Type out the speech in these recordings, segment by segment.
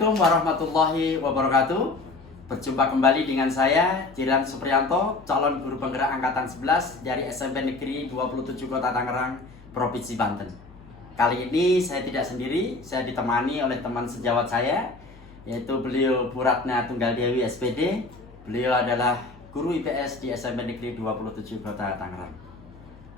Assalamualaikum warahmatullahi wabarakatuh. Berjumpa kembali dengan saya Jiran Supriyanto, calon guru penggerak angkatan 11 dari SMP Negeri 27 Kota Tangerang, Provinsi Banten. Kali ini saya tidak sendiri, saya ditemani oleh teman sejawat saya, yaitu beliau Bu Ratna Tunggal Dewi SPD. Beliau adalah guru IPS di SMP Negeri 27 Kota Tangerang.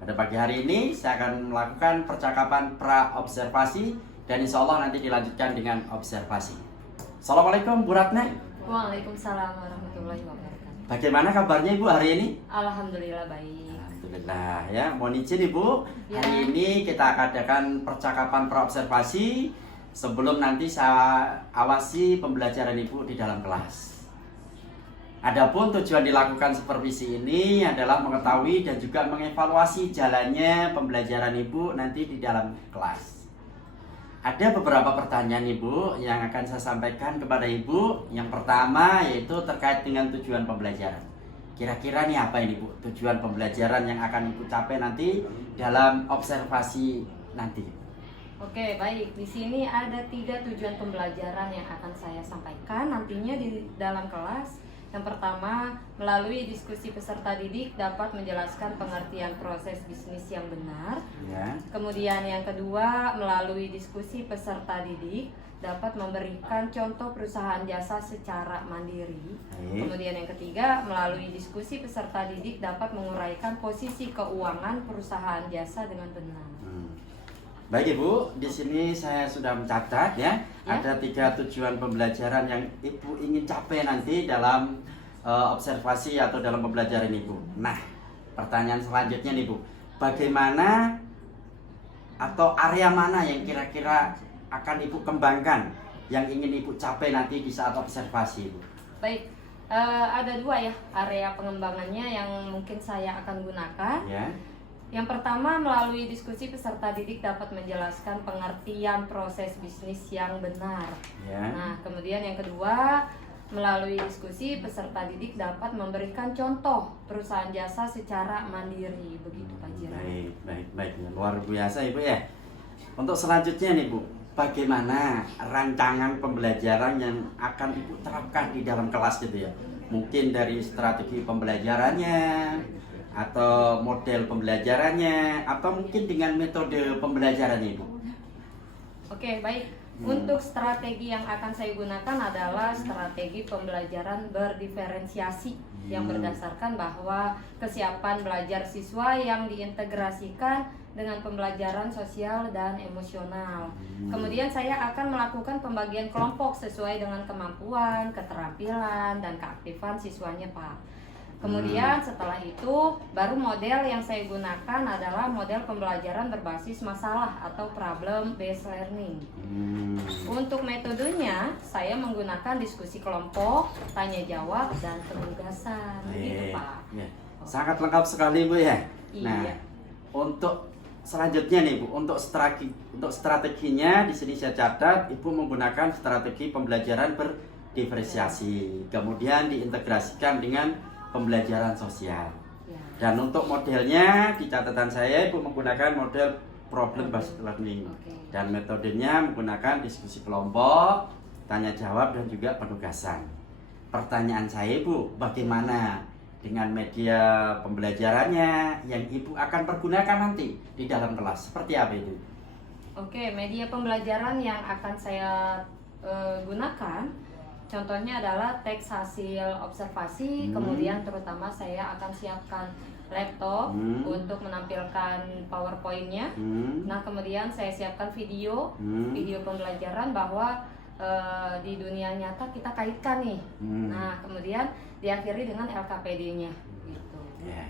Pada pagi hari ini saya akan melakukan percakapan pra-observasi dan insya Allah nanti dilanjutkan dengan observasi. Assalamualaikum Bu Ratna. Waalaikumsalam warahmatullahi wabarakatuh. Bagaimana kabarnya Ibu hari ini? Alhamdulillah baik. Alhamdulillah ya. Mohon izin Ibu, Ya. hari ini kita akan adakan percakapan pra-observasi sebelum nanti saya awasi pembelajaran Ibu di dalam kelas. Adapun tujuan dilakukan supervisi ini adalah mengetahui dan juga mengevaluasi jalannya pembelajaran Ibu nanti di dalam kelas. Ada beberapa pertanyaan Ibu yang akan saya sampaikan kepada Ibu. Yang pertama yaitu terkait dengan tujuan pembelajaran. Kira-kira nih apa ini Bu? Tujuan pembelajaran yang akan Ibu capai nanti dalam observasi nanti. Oke, baik. Di sini ada 3 tujuan pembelajaran yang akan saya sampaikan nantinya di dalam kelas. Yang pertama, melalui diskusi peserta didik dapat menjelaskan pengertian proses bisnis yang benar. Ya. Kemudian yang kedua, melalui diskusi peserta didik dapat memberikan contoh perusahaan jasa secara mandiri. Baik. Kemudian yang ketiga, melalui diskusi peserta didik dapat menguraikan posisi keuangan perusahaan jasa dengan benar. Baik Ibu, di sini saya sudah mencatat ya. Ya. Ada 3 tujuan pembelajaran yang Ibu ingin capai nanti dalam observasi atau dalam pembelajaran Ibu. Nah, pertanyaan selanjutnya nih Bu, bagaimana atau area mana yang kira-kira akan Ibu kembangkan, yang ingin Ibu capai nanti di saat observasi Ibu? Baik, ada 2 ya area pengembangannya yang mungkin saya akan gunakan. Ya. Yang pertama, melalui diskusi peserta didik dapat menjelaskan pengertian proses bisnis yang benar. Ya. Nah, kemudian yang kedua, melalui diskusi peserta didik dapat memberikan contoh perusahaan jasa secara mandiri. Begitu Pak Jiran. Baik. Luar biasa Ibu ya. Untuk selanjutnya nih Bu, bagaimana rancangan pembelajaran yang akan Ibu terapkan di dalam kelas gitu ya? Mungkin dari strategi pembelajarannya, atau model pembelajarannya, atau mungkin dengan metode pembelajarannya Ibu. Oke, baik. Untuk strategi yang akan saya gunakan adalah strategi pembelajaran berdiferensiasi yang berdasarkan bahwa kesiapan belajar siswa yang diintegrasikan dengan pembelajaran sosial dan emosional. Kemudian saya akan melakukan pembagian kelompok sesuai dengan kemampuan, keterampilan, dan keaktifan siswanya Pak. Kemudian setelah itu baru model yang saya gunakan adalah model pembelajaran berbasis masalah atau problem based learning. Untuk metodenya saya menggunakan diskusi kelompok, tanya jawab, dan penugasan. Gitu Pak. Ya. Sangat lengkap sekali Bu ya. Nah, Iya. untuk selanjutnya nih Bu, untuk strateginya di sini saya catat Ibu menggunakan strategi pembelajaran berdiferensiasi, kemudian diintegrasikan dengan pembelajaran sosial. Ya. Dan untuk modelnya di catatan saya Ibu menggunakan model problem based learning. Oke. Dan metodenya menggunakan diskusi kelompok, tanya jawab, dan juga penugasan. Pertanyaan saya Ibu, bagaimana dengan media pembelajarannya yang Ibu akan pergunakan nanti di dalam kelas? Seperti apa itu? Oke, media pembelajaran yang akan saya gunakan contohnya adalah teks hasil observasi, kemudian terutama saya akan siapkan laptop untuk menampilkan PowerPoint-nya. Nah, kemudian saya siapkan video pembelajaran bahwa di dunia nyata kita kaitkan nih. Nah, kemudian diakhiri dengan LKPD-nya gitu. Ya.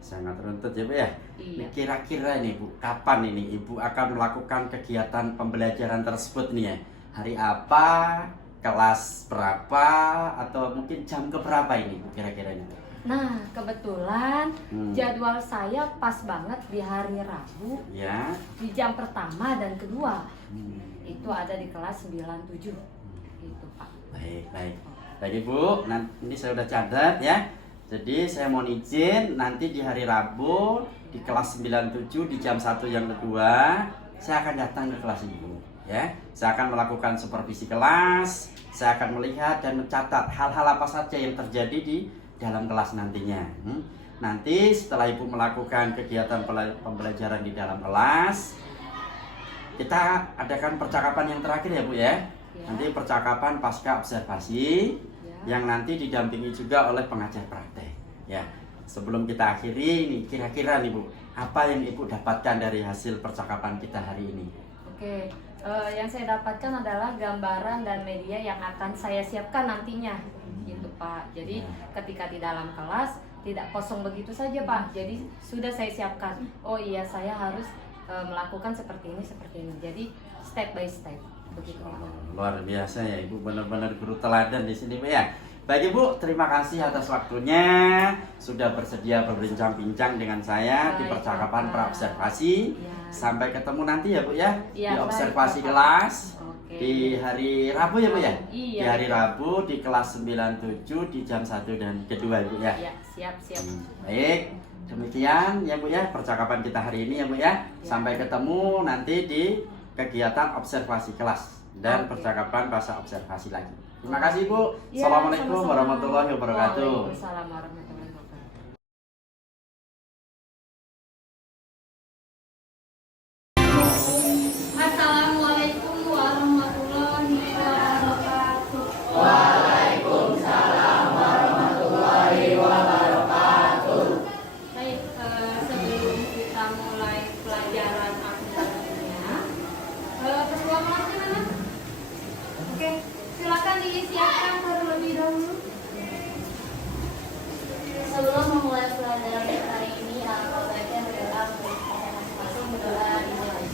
Sangat runtut ya Bu ya. Iya. Kira-kira nih Bu, kapan ini Ibu akan melakukan kegiatan pembelajaran tersebut nih ya? Hari apa? Kelas berapa, atau mungkin jam keberapa ini kira-kira ini? Nah, kebetulan jadwal saya pas banget di hari Rabu Ya. di jam pertama dan kedua. Itu ada di kelas 97. Itu Pak. Baik Ibu, nanti ini saya udah catat ya. Jadi saya mohon izin nanti di hari Rabu di kelas 97 di jam 1 yang kedua saya akan datang ke kelas Ibu. ya. Saya akan melakukan supervisi kelas, saya akan melihat dan mencatat hal-hal apa saja yang terjadi di dalam kelas nantinya. Nanti setelah Ibu melakukan kegiatan pembelajaran di dalam kelas, kita adakan percakapan yang terakhir ya Bu ya. Nanti percakapan pasca observasi yang nanti didampingi juga oleh pengajar praktek ya. Sebelum kita akhiri ini, kira-kira nih Bu, apa yang Ibu dapatkan dari hasil percakapan kita hari ini? Oke, yang saya dapatkan adalah gambaran dan media yang akan saya siapkan nantinya, gitu Pak. Jadi ketika di dalam kelas tidak kosong begitu saja Pak. Jadi sudah saya siapkan. Oh iya, saya harus melakukan seperti ini. Jadi step by step. Begitu. Luar biasa ya Ibu, benar-benar guru teladan di sini Pak ya. Baik Ibu, terima kasih atas waktunya sudah bersedia berbincang-bincang dengan saya di percakapan praobservasi. Sampai ketemu nanti ya Bu ya, di observasi kelas di hari Rabu ya Bu ya. Di hari Rabu di kelas 97 di jam 1 dan kedua Ibu ya. Iya, siap. Baik, demikian ya Bu ya percakapan kita hari ini ya Bu ya. Sampai ketemu nanti di kegiatan observasi kelas dan percakapan bahasa observasi lagi. Terima kasih Bu. Assalamualaikum warahmatullahi wabarakatuh. Waalaikumsalam warahmatullahi wabarakatuh. Assalamualaikum warahmatullahi wabarakatuh. Waalaikumsalam warahmatullahi wabarakatuh. Baik, sebelum kita mulai pelajaran akuntansinya, ketua kelasnya mana? Oke, silakan disiapkan terlebih dahulu. Sebelum memulai pelajaran hari ini, aku bagian berdoa masing-masing berdoa dimulai.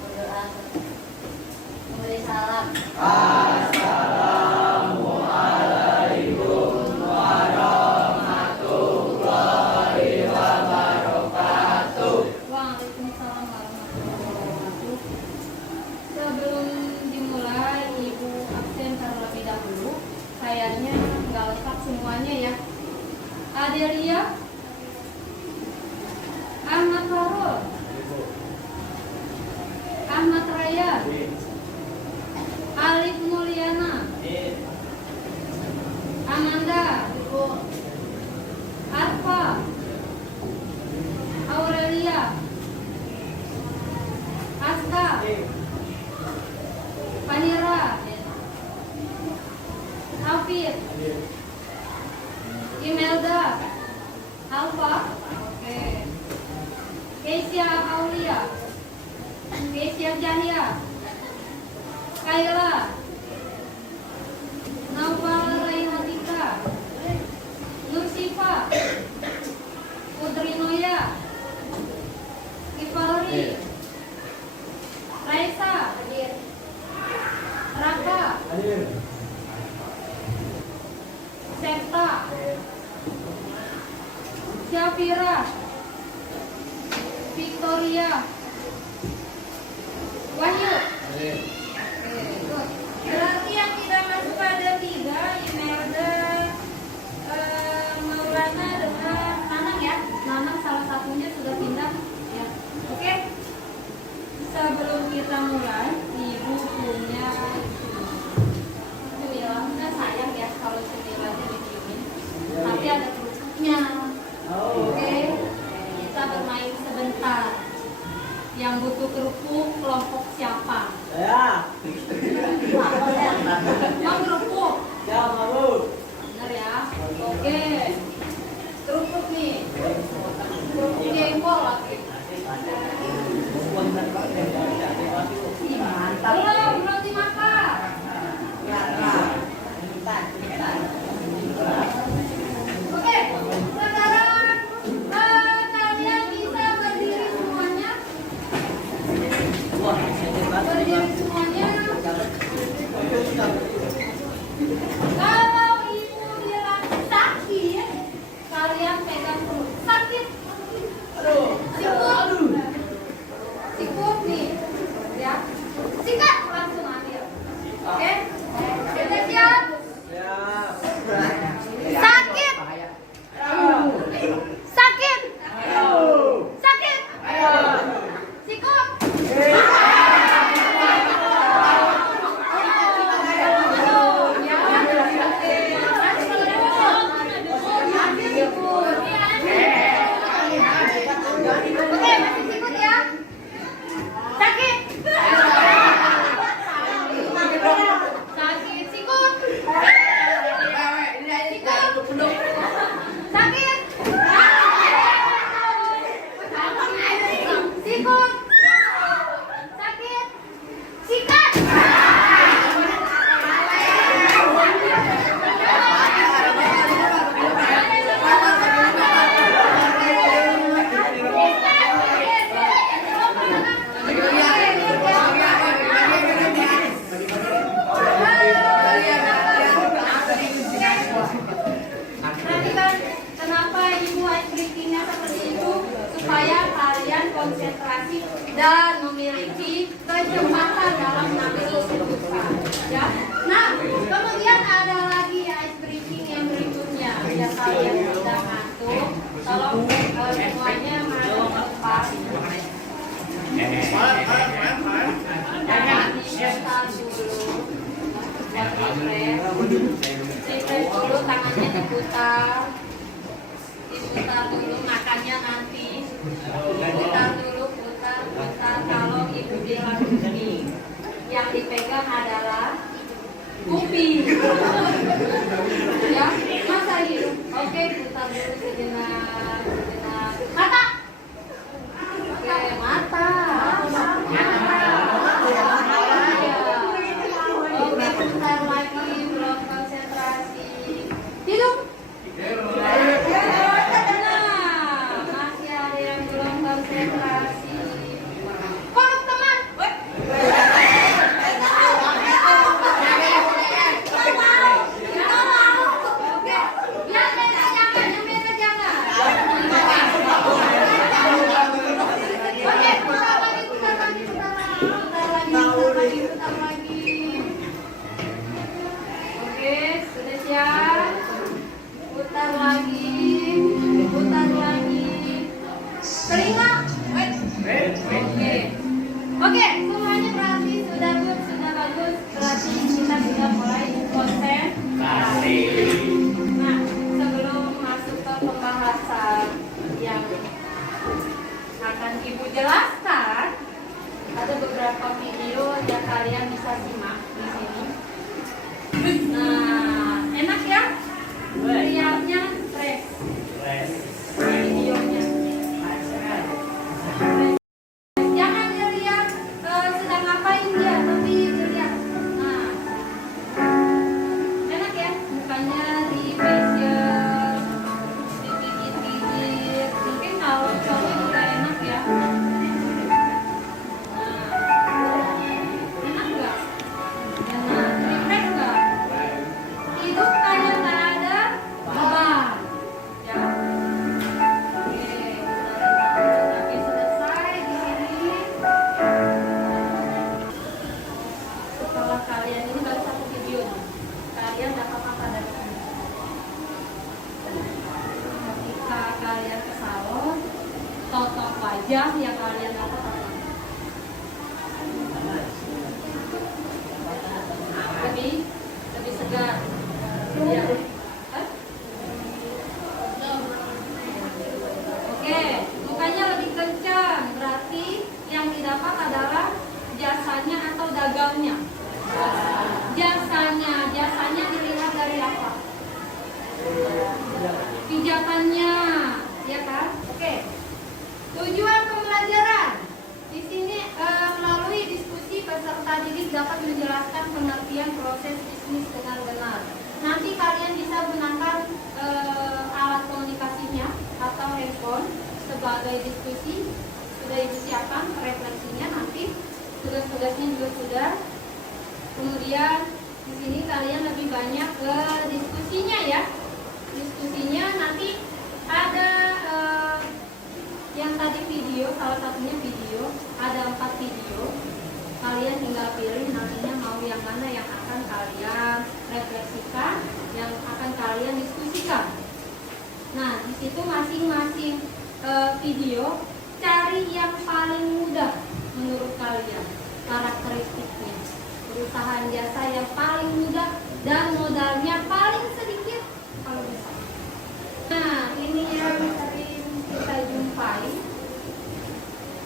Berdoa. Memberi salam. Assalamualaikum warahmatullahi wabarakatuh. Waalaikumsalam warahmatullahi wabarakatuh. Sebelum dimulai, Ibu absen terlebih dahulu. Kayaknya nggak lengkap semuanya ya. Adelia, Ahmad Farul, Ahmad Raya, Alif Mulyana, Amanda, Arfa, Aurelia, Aska, Panira, Hafid, Imelda, Alfa, oke, Keisha Aulia, Keisha Jahya, Kaila, Naufal Raihatika, Nur Sifa, Putri Noya, Ivalri, Raisa, Raka, Septa, Syafira, Victoria, Wahyu. Good. Berarti yang tidak masuk ada 3, Imelda, Maulana dengan Nanang ya. Nanang salah satunya sudah pindah ya. Oke. Sebelum kita mulai, Ibu punya cemilannya sayang ya kalau cemilannya diciumin. Tapi ada kerupuknya. Oke. Kita bermain sebentar. yang kalian sedang ngantuk, tolong semuanya masuk ke tempat. Diputar dulu, buat refresh dulu, tangannya diputar dulu, makannya nanti putar dulu, putar. Kalau ibu bilang begini, yang dipegang adalah kuping, ya, masa hidup. Oke, putar dulu sejenak. Mata. Oke, mata. Oke, putar lagi, belum konsentrasi. Hidup. Nah, masih ada yang belum konsentrasi. Kok teman? Oke, yang beda jangan. Oke, putar lagi. Oke, sudah siap. Putar lagi. Telinga. Oke, semuanya berarti sudah good, sudah bagus. Berarti kita sudah mulai konsentrasi. Nah, sebelum masuk ke pembahasan yang akan ibu jelaskan, ada beberapa video yang kalian bisa simak di sini. Nah, enak ya? Lihatnya fresh. Videonya. Jangan dilihat sedang ngapain dia, tapi dilihat. Nah, enak ya? Mukanya di facial, dipijit-pijit. Mungkin kalau cowok juga enak ya. Enak nggak? Enak. Refresh nggak? Hidup kayak nggak ada beban. Ya. Oke, selesai di sini. Setelah kalian ini baru satu video nih. Kalian dapat apa dari sini? Ketika kalian ke salon, totok wajah yang kalian dapat apa? Lebih segar. Ya. Hah? Oke, mukanya lebih kencang. Berarti yang didapat adalah jasanya atau dagangnya. Jasanya dilihat dari apa? Pijatannya, ya kan? Oke. Tujuan pembelajaran. Di sini melalui diskusi peserta didik dapat menjelaskan pengertian proses bisnis dengan benar. Nanti kalian bisa gunakan alat komunikasinya atau handphone sebagai diskusi. Sudah ibu siapkan refleksinya, nanti tugas-tugasnya juga sudah. Kemudian di sini kalian lebih banyak ke diskusinya ya. Diskusinya nanti ada yang tadi video, salah satunya video, ada 4 video. Kalian tinggal pilih nantinya mau yang mana yang akan kalian refleksikan, yang akan kalian diskusikan. Nah, di situ masing-masing video cari yang paling mudah menurut kalian karakteristiknya. Perusahaan jasa yang paling mudah dan modalnya paling sedikit kalau bisa. Nah, ini yang sering kita jumpai.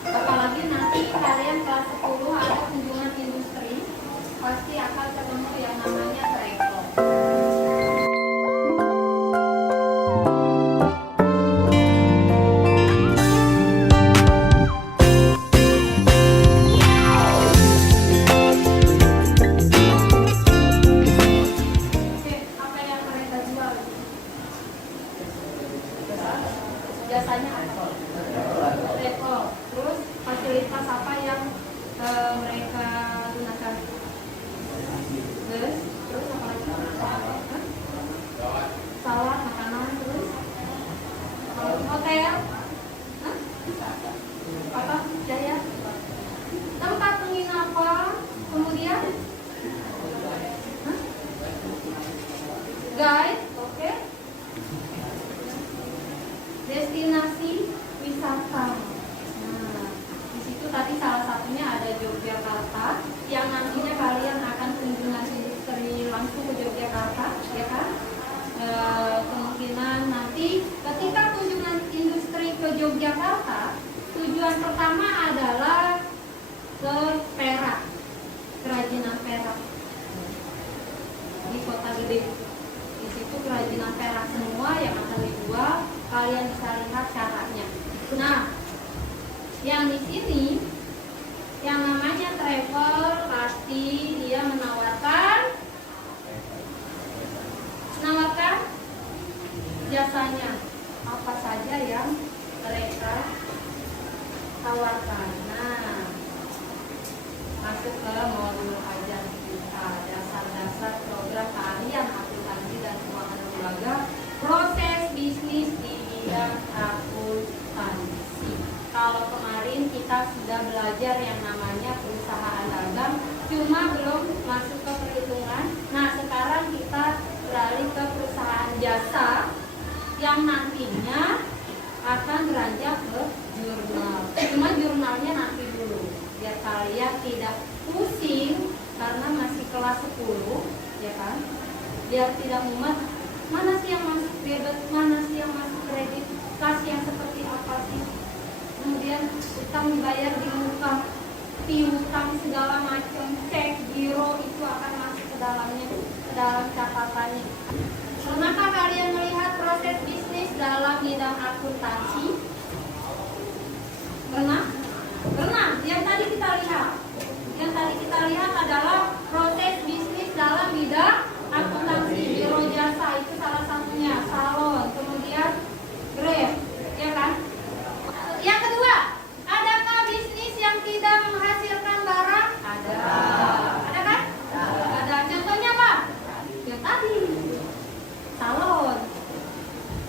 Apalagi nanti kalian kelas 10 ada kunjungan industri, pasti akan ketemu yang namanya travel. Oke, apa yang mereka jual? Jasanya apa? Travel. Terus fasilitas apa yang mereka kota gede. Di situ kerajinan perak semua yang akan dijual, kalian bisa lihat caranya. Nah, yang di sini yang namanya travel pasti dia menawarkan jasanya. Apa saja yang mereka tawarkan. Nah, masuk ke modul ajar kita, dasar-dasar program keahlian akuntansi dan keuangan lembaga, proses bisnis di bidang akuntansi. Kalau kemarin kita sudah belajar yang namanya perusahaan dagang, cuma belum masuk ke perhitungan. Nah, sekarang kita beralih ke perusahaan jasa yang nantinya akan beranjak ke jurnal. Cuma jurnalnya nanti dulu, biar kalian tidak pusing karena masih kelas 10, ya kan? Biar tidak mumet, mana sih yang masuk debit, mana sih yang masuk kredit, kas yang seperti apa sih? Kemudian utang dibayar di muka, piutang segala macam, cek, giro itu akan masuk ke dalamnya, ke dalam catatannya. Pernahkah kalian melihat proses bisnis dalam bidang akuntansi? Pernah? Pernah. Yang tadi kita lihat adalah proses bisnis dalam bidang akuntansi. Biro jasa itu salah satunya, salon, kemudian Grab, ya kan? Yang kedua, adakah bisnis yang tidak menghasilkan barang? Ada. Ada kan? Ada. Contohnya apa? Yang tadi. Salon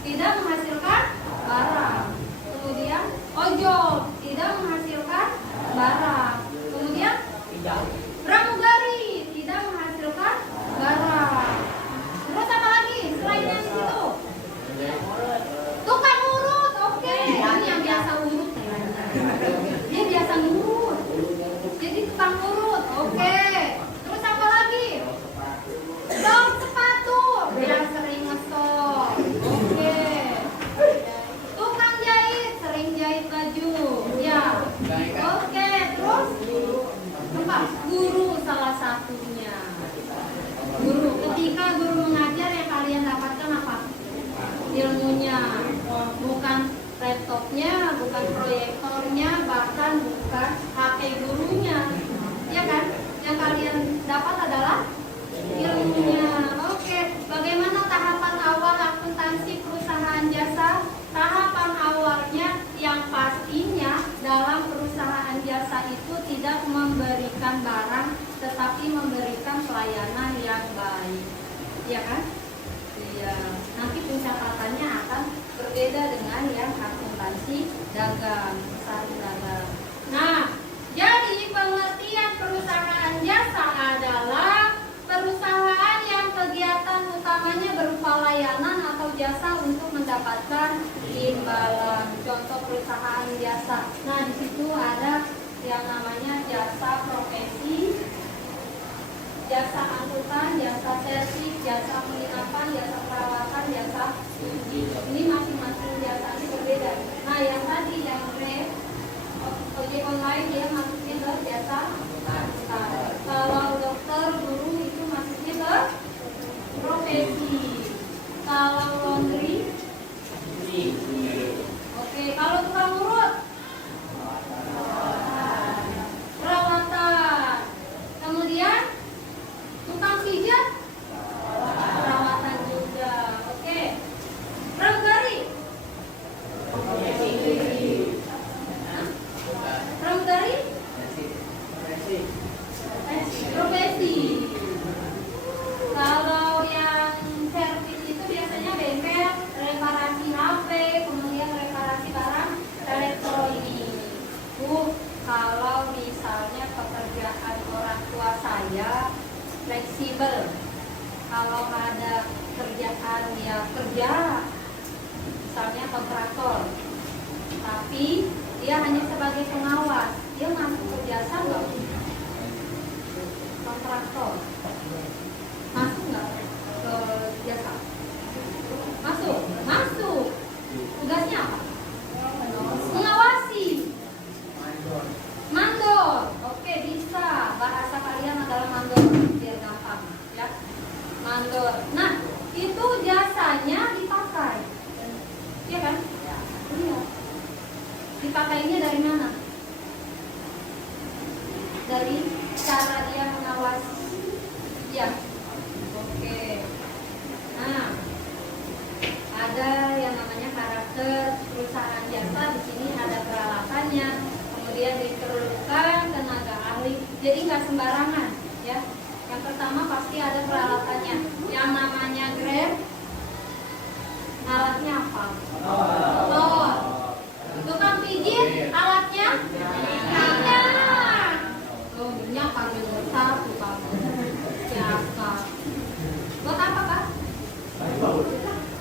tidak menghasilkan barang. Kemudian ojol tidak menghasilkan barang. Kemudian pramugari tidak menghasilkan barang. Terus apa lagi selain yang itu? Tukang urut. Oke, ini yang biasa urut. Dia biasa ngurut. Jadi tukang urut. Oke. Terus apa lagi? Dong sepatu. Dia sering ngesol. Oke. Tukang jahit, sering jahit baju. Ya. Oke. Terus apa? Guru salah satunya. Guru. Ketika guru mengajar yang kalian dapatkan apa? Ilmunya. Bukan laptopnya, bukan proyektornya, bahkan bukan HP gurunya. Ya kan? Yang kalian dapat adalah ilmunya. Oke, bagaimana tahapan awal akuntansi perusahaan jasa? Tahapan awalnya yang pastinya dalam perusahaan jasa itu tidak memberikan barang, tetapi memberikan pelayanan yang baik. Iya kan? Iya. Nanti pencatatannya akan berbeda dengan yang akuntansi dagang, usaha dagang. Nah, jadi pengertian perusahaan jasa adalah perusahaan yang kegiatan utamanya berupa layanan atau jasa untuk mendapatkan imbalan. Contoh perusahaan jasa. Nah, di situ ada yang namanya jasa profesi, jasa angkutan, jasa servis, jasa penginapan, jasa perawatan, jasa studi. Ini masing-masing jasanya berbeda. Nah, yang tadi yang Grab, ojek online dia masuknya ke jasa angkutan. Kalau dokter, guru itu masuknya ke profesi. Kalau laundry, oke. Kalau tukang urut, perawatan. Kemudian tukang pijat, perawatan juga. Oke. Pramugari, pramugari, profesi. Kalau yang servis itu biasanya bengkel, reparasi HP, kemudian reparasi barang elektronik. Kalau misalnya pekerjaan orang tua saya fleksibel, kalau ada kerjaan ya kerja, misalnya kontraktor, tapi dia hanya sebagai pengawas, dia masuk ke jasa nggak? Kontraktor masuk nggak ke jasa? Masuk, masuk. Tugasnya apa? Mengawasi. Mandor, oke bisa. Bahasa kalian adalah mandor, biar gampang, ya. Mandor. sembarangan ya. Yang pertama pasti ada peralatannya. Yang namanya grab, alatnya apa? Motor. Tukang pijit, alatnya minyak. Oh, minyak pakai motor, tukang siapa? Buat apa, Pak?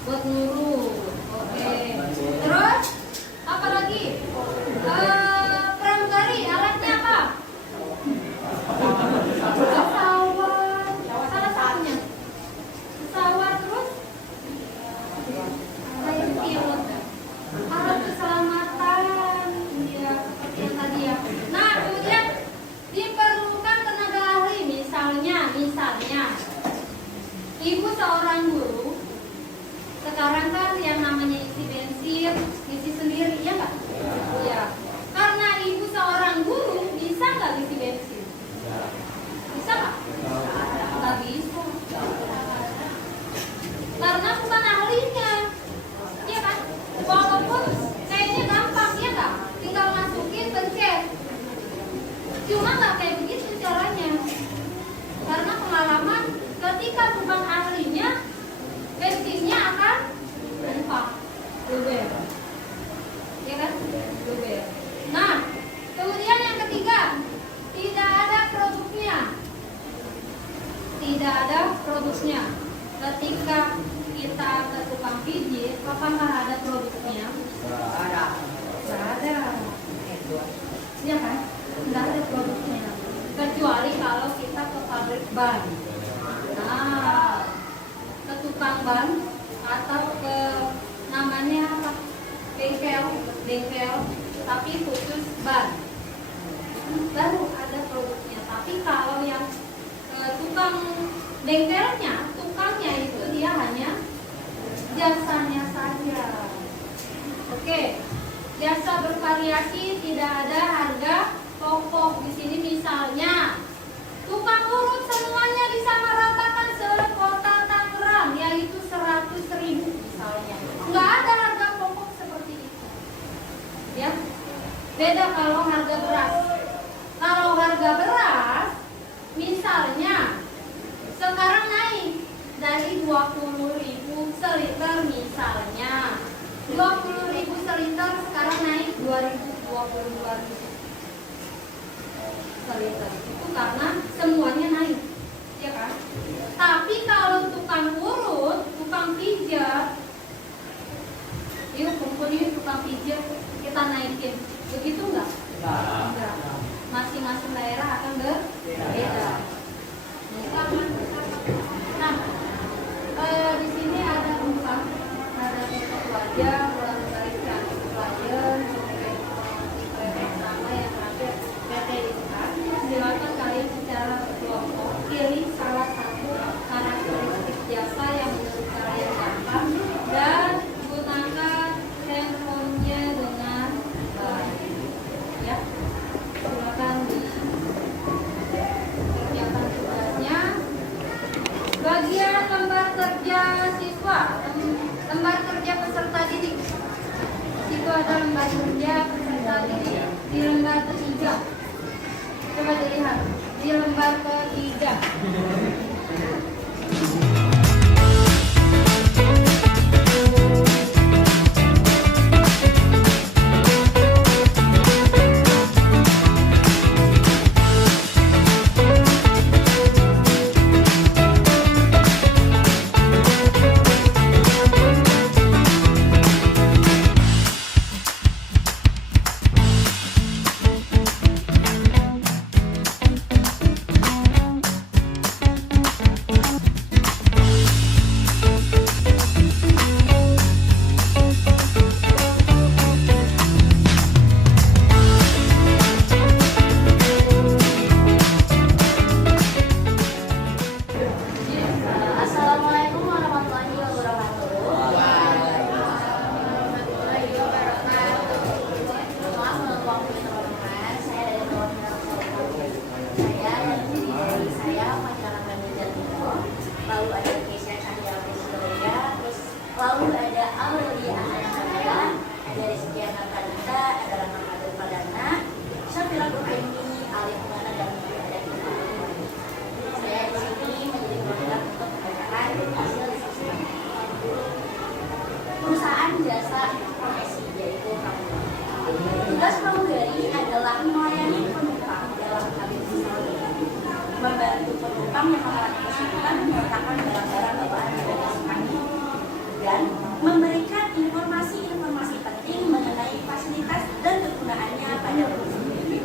Buat ngurus. Oke. Terus apa lagi? Pramugari, alatnya apa? Pesawat. Salah satunya. Pesawat terus? Alat pilot. Alat keselamatan. Ya, seperti yang tadi ya. Nah, kemudian diperlukan tenaga ahli. Misalnya, ibu seorang guru. Sekarang kan yang namanya isi bensin, isi sendiri, ya Pak? Ya. Karena ibu seorang guru, bisa nggak isi bensin? Bisa nggak? Nggak bisa. Karena bukan ahlinya, ya kan? Walaupun kayaknya gampang, ya nggak? Tinggal masukin, pencet. Cuma nggak kayak begitu caranya. Karena pengalaman ketika bukan ahlinya, bensinnya akan lupa, luber, ya kan? Luber. Nah, kemudian yang ketiga, tidak ada produknya. Tidak ada produknya. Ketika kita ke tukang pijit, apakah ada produknya? Tidak ada. Ya kan? Tidak ada produknya. Kecuali kalau kita ke pabrik ban. Nah, ke tukang ban atau ke namanya apa? Bengkel, tapi khusus ban. Baru ada produknya. Tapi kalau yang tukang bengkelnya, tukangnya itu dia hanya jasanya saja. Oke, jasa bervariasi, tidak ada harga pokok di sini. Misalnya tukang urut semuanya disamaratakan sekota Tangerang, yaitu 100.000 misalnya. Nggak ada harga pokok seperti itu. Ya, beda kalau harga beras. Kalau harga beras, misalnya sekarang naik dari 20.000 seliter misalnya. 20.000 seliter sekarang naik 22.000 seliter. Itu karena semuanya naik, ya kan? Tapi kalau tukang urut, tukang pijat, yuk kumpul yuk tukang pijat, kita naikin. Begitu enggak? Enggak. Masing-masing daerah akan berbeda. Nah, di sini ada tempat wajah, ulang balik cantik wajah, sama yang terakhir PT Diskar. Silakan kalian secara kelompok pilih salah satu karakteristik jasa yang menurut kalian gampang dan gunakan handphonenya dengan baik. Ya, silakan dikerjakan tugasnya. Bagian lembar kerja siswa, lembar kerja peserta didik. Itu ada lembar kerja peserta didik di lembar ketiga. Coba dilihat di lembar ketiga. akan meletakkan barang-barang bawaan di atas kaki dan memberikan informasi-informasi penting mengenai fasilitas dan kegunaannya pada pengemudi.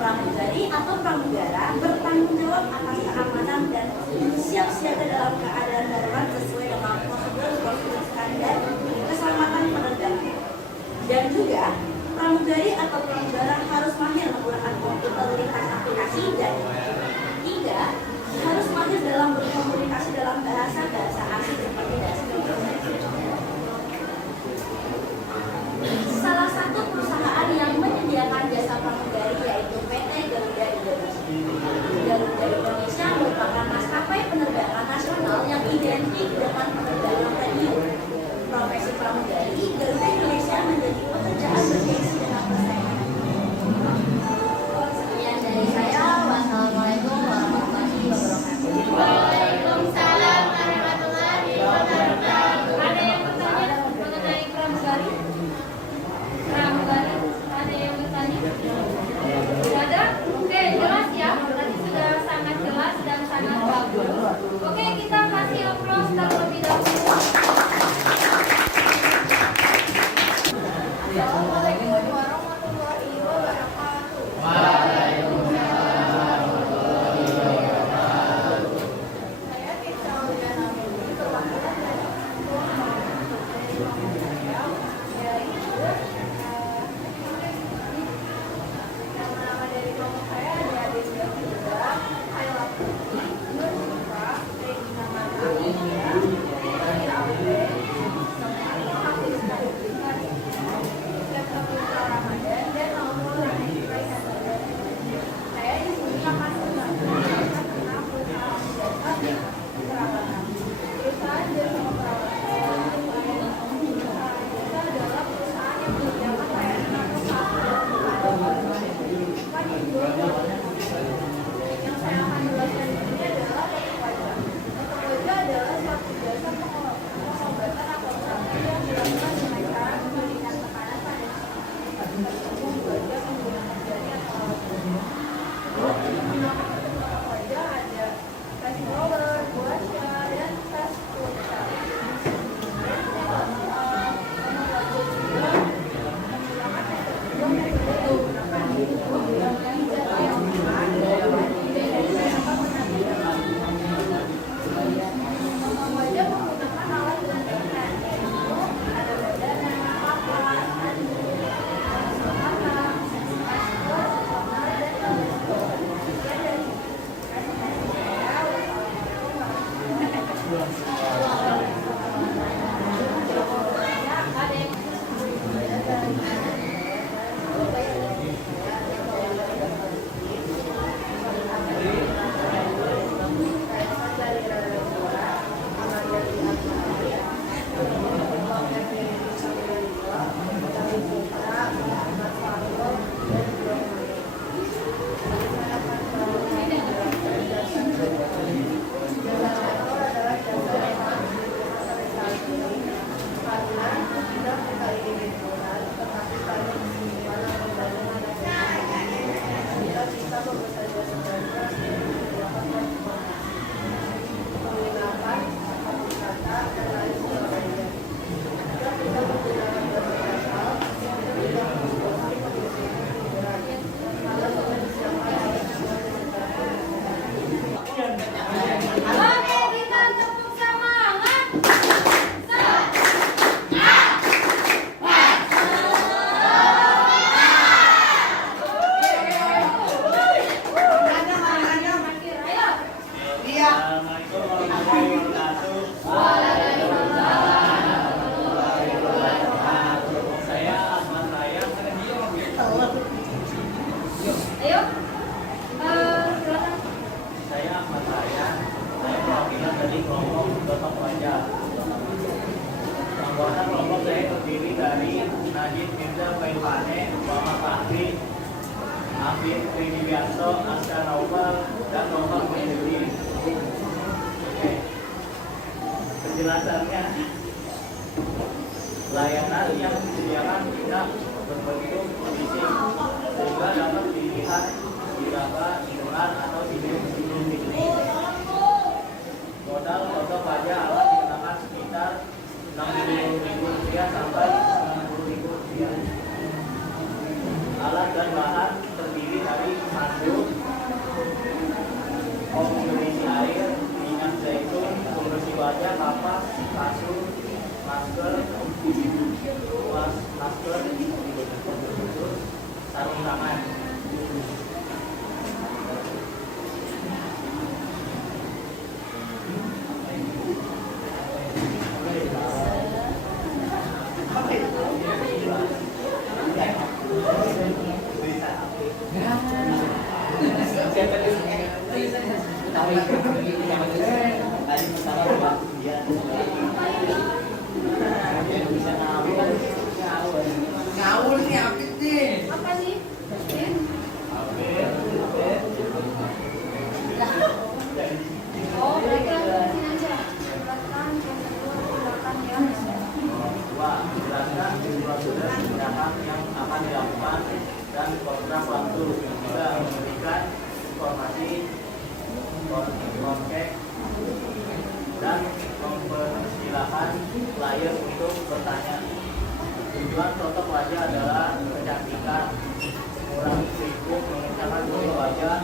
Pramugari atau pramugara bertanggung jawab atas keamanan dan siap siaga dalam keadaan darurat sesuai dengan prosedur standar keselamatan penerbangan. Dan juga pramugari atau pramugara harus mahir menggunakan komputer lintas aplikasi dan tiga harus mahir dalam berkomunikasi dalam bahasa asing seperti bahasa Indonesia. Salah satu perusahaan yang menyediakan jasa pramugari yaitu PT Garuda Indonesia. Garuda Indonesia merupakan maskapai penerbangan nasional yang identik dengan penerbangan premium. Profesi pramugari Garuda Indonesia menjadi pekerjaan bergengsi dengan persaingan. Sekian dari saya. Wassalamualaikum warahmatullahi wabarakatuh. Waalaikumsalam warahmatullahi wabarakatuh. Ada yang bertanya mengenai pramugari? Pramugari? Ada yang bertanya? Tidak ada? Oke, jelas ya. Tadi sudah sangat jelas dan sangat bagus. Oke, kita kasih applause terlebih dahulu. Assalamualaikum warahmatullahi wabarakatuh. Saya Tika Uliana Mili, perwakilan dari nama dari kelompok saya ada Desia Fitra, Ayla Putri, Nur Putra, Regina Marta Amelia, Riri Aube, Hafiz Nurullah, Septa Putra Ramadan, dan Maulana Rahim Raisa. Saya di sini akan berbagi tentang perusahaan jasa dan perawatan. Perusahaan jasa perawatan adalah perusahaan yang menyediakan layanan yang saya akan jelaskan di sini adalah wajah. Wajah adalah suatu jasa pengobatan atau terapi yang dilakukan dengan cara memberikan tekanan pada tubuh wajah menggunakan jari atau alat wajah. Menggunakan wajah ada face roller, guasha, dan face pulsa. Anggota kelompok saya terdiri dari Najib Mirza Failhane, Muhammad Fahri, Afif Tridianto, Askar Naufal, dan Novel Muhyidin. Oke. Penjelasannya, layanan yang disediakan tidak berbentuk fisik sehingga dapat dilihat, diraba, didengar atau dilihat. wajah, kapas, kasur, masker, masker, sarung tangan. Apa sih? Oh, berarti langsung sini aja. Silakan, yang kedua, silakan ya. Dua, jelaskan prosedur tindakan yang akan dilakukan dan kontrak waktu. Tiga, memberikan informasi kontak dan mempersilahkan klien untuk bertanya. Tujuan foto wajah adalah kecantikan, mengurangi risiko, mengencangkan foto wajah,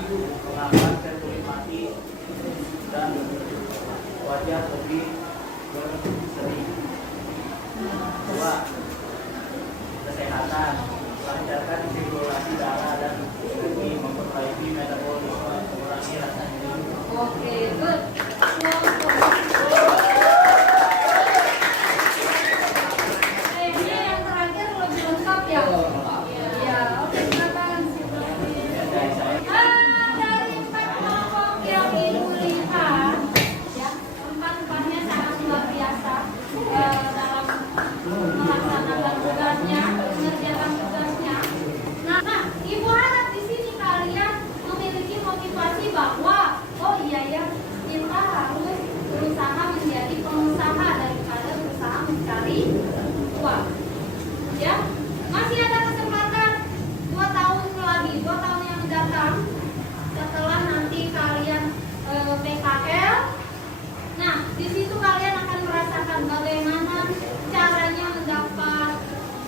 mengangkat sel mati, dan wajah lebih berseri. Dua, kesehatan, melancarkan sirkulasi darah dan lebih memperbaiki metabolisme, mengurangi rasa nyeri. Oke, good. Ini yang terakhir lebih lengkap ya. Iya, oke, silakan. Dari 4 kelompok yang Ibu lihat, ya, empat-empatnya sangat luar biasa dalam melaksanakan tugasnya, mengerjakan tugasnya. Nah, Ibu harap di sini kalian memiliki motivasi bahwa oh iya ya, kita harus berusaha menjadi pengusaha daripada berusaha mencari uang. Ya, masih ada kesempatan 2 tahun lagi, 2 tahun yang datang setelah nanti kalian PKL. Nah, di situ kalian akan merasakan bagaimana caranya mendapat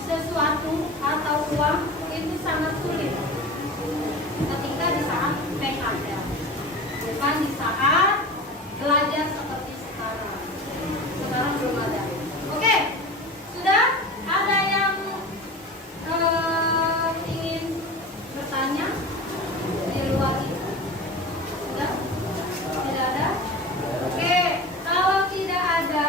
sesuatu atau uang itu sangat sulit ketika di saat PKL, bukan di saat belajar seperti sekarang. Sekarang belum ada. Oke, sudah ada yang ingin bertanya di luar itu? Sudah? Tidak ada? Oke, kalau tidak ada,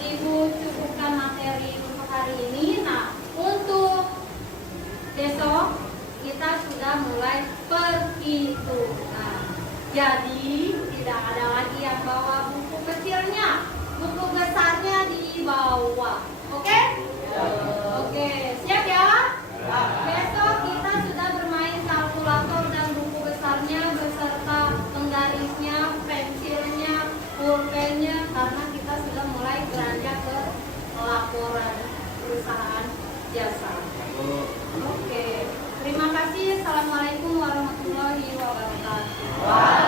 Ibu cukupkan materi untuk hari ini. Nah, untuk besok kita sudah mulai perhitungan. Jadi tidak ada lagi yang bawa buku kecilnya, buku besarnya dibawa. Oke? Oke, siap ya? Besok kita sudah bermain kalkulator dan buku besarnya beserta penggarisnya, pensilnya, pulpennya, karena kita sudah mulai beranjak ke laporan perusahaan jasa. Oke, terima kasih. Assalamualaikum warahmatullahi wabarakatuh.